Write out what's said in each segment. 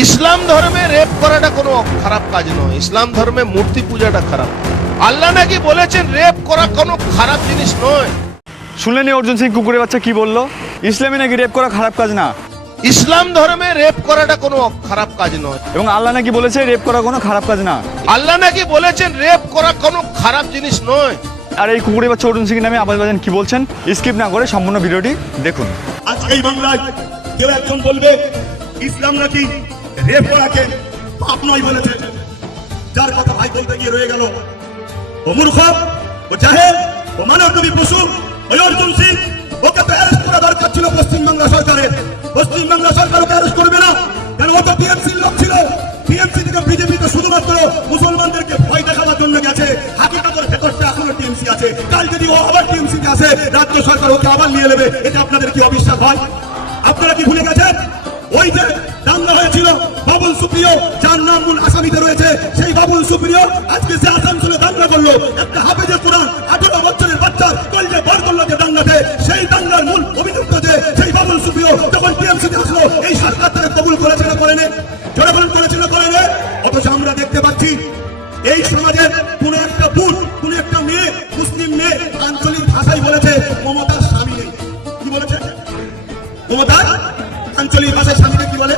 ইসলাম ধর্মে রেপ করাটা কোনো খারাপ কাজ নয়। ইসলাম ধর্মে মূর্তি পূজাটা খারাপ। আল্লাহ নাকি বলেছেন রেপ করা কোনো খারাপ জিনিস নয়। শুনলেনি অর্জুন সিং কুকুরের বাচ্চা কি বলল? ইসলামে নাকি রেপ করা খারাপ কাজ না? ইসলাম ধর্মে রেপ করাটা কোনো খারাপ কাজ নয়। এবং আল্লাহ নাকি বলেছে রেপ করা কোনো খারাপ কাজ না? আল্লাহ নাকি বলেছেন রেপ করা কোনো খারাপ জিনিস নয়। আর এই কুকুরের বাচ্চা অর্জুন সিং নামে আবাস বাজান কি বলছেন? স্কিপ না করে সম্পূর্ণ ভিডিওটি দেখুন। আজকে এই বাংলায় কেউ একজন বলবে ইসলাম নাকি রেপ করাকে পাপ নয় বলেছে। যার কথা ভাই বলতে গিয়ে রয়ে গেল। ও মূর্খ, ও জাহেল, ও মানবী পশু ওই অর্জুন সিং, ওকে তো অ্যারেস্ট করা দরকার ছিল পশ্চিমবাংলা সরকারের। পশ্চিমবাংলা সরকার ওকে অ্যারেস্ট করবে না। কেন ও তো টিএমসির লোক ছিল। টিএমসি থেকে বিজেপি তো শুধুমাত্র মুসলমানদেরকে ভয় দেখানোর জন্য গেছে। হাকিকাতের ভেতরটা এখনও টিএমসি আছে। কাল যদি ও আবার টিএমসি তে আসে, রাজ্য সরকার ওকে আবার নিয়ে নেবে। এটা আপনাদের কি অবিশ্বাস হয়? আপনারা কি ভুলে গেছেন? ওই যে দাঙ্গা হয়েছিল, বাবুল সুপ্রিয়, যার নাম মূল আসামিতে রয়েছে, সেই বাবুল সুপ্রিয় আজকে যে আসানসোলে দাঙ্গা করল, একটা হাফেজে কোরআন, আঠারো বছরের বাচ্চা কলজে বার করল যে দাঙ্গাতে, সেই দাঙ্গার মূল অভিযুক্ত যে, সেই বাবুল সুপ্রিয় যখন টিএমসি আসলো, এই সরকার তাকে কবুল করেছিল করেনি? জনগণ করেছিল করেনি? অথচ আমরা দেখতে পাচ্ছি, এই সমাজের কোন একটা বুট কোন একটা মেয়ে, মুসলিম মেয়ে আঞ্চলিক ভাষায় বলেছে, মমতার স্বামী কি বলেছে? মমতা আঞ্চলিক ভাষায় স্বামীকে কি বলে?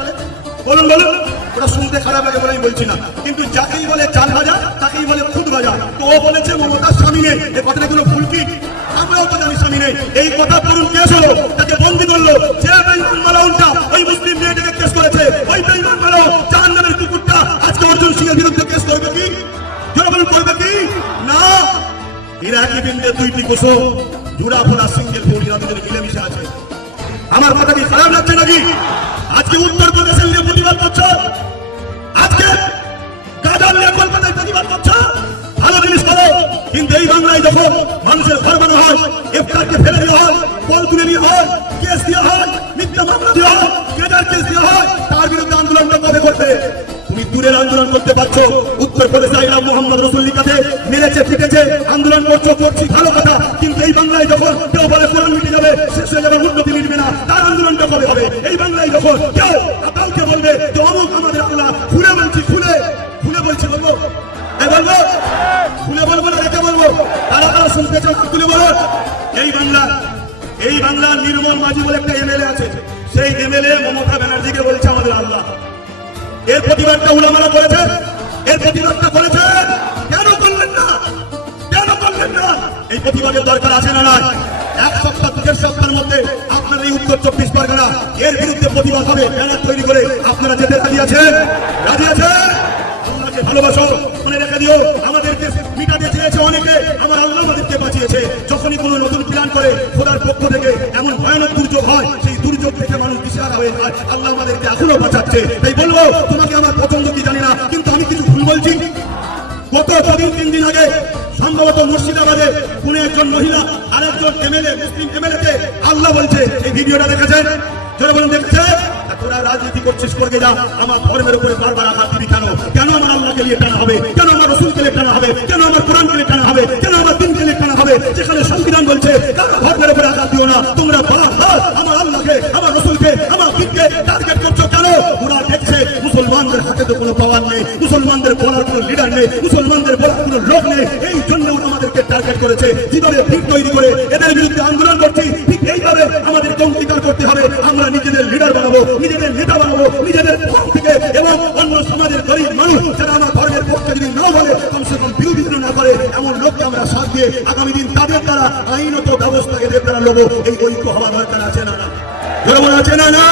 বলুন বলুন। ওটা শুনতে খারাপ লাগে বলে আমি বলছি না। কিন্তু যাকেই বলে চাল ভাজা, তাকেই বলে খুদ ভাজা। তো ও বলেছে মমতার স্বামী নেই। এ কথাটা কোনো ভুল কি? আমরাও তো জানি স্বামী নেই। এই কথা তরুণ কেস হলো? তাকে বন্দি করল। যে মালাউনটা ওই মুসলিম মেয়েটাকে কেস করেছে। ওই বেইমান মালাউ জাহান্নামের কুকুরটা আজকে অর্জুন সিং এর বিরুদ্ধে কেস করবে কি? জনগণ করবে কি? না। একই বিন্দে দুইটি কোষো জুড়া ফোড়া সিঙ্গেল ফোড়ি মিলেমিশে আছে। আমার কথা কি খারাপ লাগছে নাকি? আজকে উত্তর প্রদেশের নিয়ে প্রতিবাদ করছ, আজকে গাজার নিয়ে কলকাতায় প্রতিবাদ করছ, ভালো জিনিস কিন্তু এই বাংলায় যখন মানুষের ঘর বানা হয় ইফতারকে ফেলে দেওয়া হয় কল তুলে নেওয়া হয়, কেস দেওয়া হয় মামলা দেওয়া হয় কেস দেওয়া হয়, তার বিরুদ্ধে আন্দোলনটা কবে করবে? তুমি দূরের আন্দোলন করতে পারছ। উত্তর প্রদেশে আইলাম মোহাম্মদ রসুল লিখাতে মেরেছে, পিটেছে, আন্দোলন করছ, করছি ভালো কথা। কিন্তু এই বাংলায় যখন কেউ বলে কোরআন খুলে বলব না রেখে বলব। তারা তারা শুনতে চাও খুলে বলো এই বাংলা, এই বাংলার নির্মল মাঝি বলে একটা এমএলএ আছে। সেই এমএলএ মমতা ব্যানার্জিকে বলছে আমাদের আল্লাহ। এর প্রতিবাদটা উলামারা করেছে, এর প্রতিবাদটা করেছে। কেন করলেন না? কেন করলেন না? এই প্রতিবাদের দরকার আছে না না এক সপ্তাহ দেড় সপ্তাহের মধ্যে আপনার এই উত্তর চব্বিশ পরগনা, এর বিরুদ্ধে প্রতিবাদ হবে, ব্যানার তৈরি করে আপনারা যেতে রাজি আছেন? রাজি আছেন? আল্লাহকে ভালোবাসো, মনে রেখে দিও মিটাতে চেয়েছে অনেকে আমার আল্লাহ বাঁচিয়েছে। যখনই কোনো নতুন প্ল্যান করে, খোদার পক্ষ থেকে এমন ভয়ানক দুর্যোগ হয়, সেই দুর্যোগ থেকে মানুষ দিশাহারা হয়ে যায় আল্লাহ আমাদেরকে এখনও বাঁচাচ্ছে। তাই বলব, তোমাকে আমার পছন্দ কি জানি না, কিন্তু আমি কিছু ভুল বলছি। গত কদিন, তিন দিন আগে, সম্ভবত মুর্শিদাবাদে কোন একজন মহিলা, আরেকজন এমএলএ, মুসলিম এমএলএ আল্লাহ বলছে। এই ভিডিওটা দেখেছেন যারা বলেন দেখছে তোরা রাজনীতি করছিস করবে যা আমার ধর্মের উপরে বারবার আঘাত দিবি কেন? কেন আমার আল্লাহকে নিয়ে টানা হবে? কেন আমার রসুলকে নিয়ে টানা হবে? কেন আমার কোরআনকে নিয়ে টানা হবে? কেন আমার দিনকে নিয়ে টানা হবে? যেখানে সংবিধান বলছে, কারও ধর্মের উপরে আঘাত দিও না। তোমরা বারবার আমার আল্লাহকে, আমার রসুলকে, আমার দিনকে টার্গেট করছ কেন? ওরা দেখছে মুসলমানদের হাতে তো কোনো পাওয়ার নেই। মুসলমানদের বলার কোনো লিডার নেই। মুসলমানদের বলার কোনো লোক নেই। এই জন্য ওরা আমাদেরকে টার্গেট করেছে। যেভাবে ভিক তৈরি করে এদের বিরুদ্ধে আন্দোলন করছি আমাদের অঙ্গীকার করতে হবে। আমরা নিজেদের লিডার বানাবো, নিজেদের নেতা বানাবো, নিজেদের থেকে এবং অন্য সমাজের গরিব মানুষ যারা আমার ধর্মের পক্ষে যদি না বলে, কমসে কম বিরোধিতা না করে, এমন লোককে আমরা সাথ দিয়ে আগামী দিন তাদের দ্বারা আইনত ব্যবস্থা এদের দ্বারা নেব। এই ঐক্য হওয়া দরকার আছে না না? আছে না না?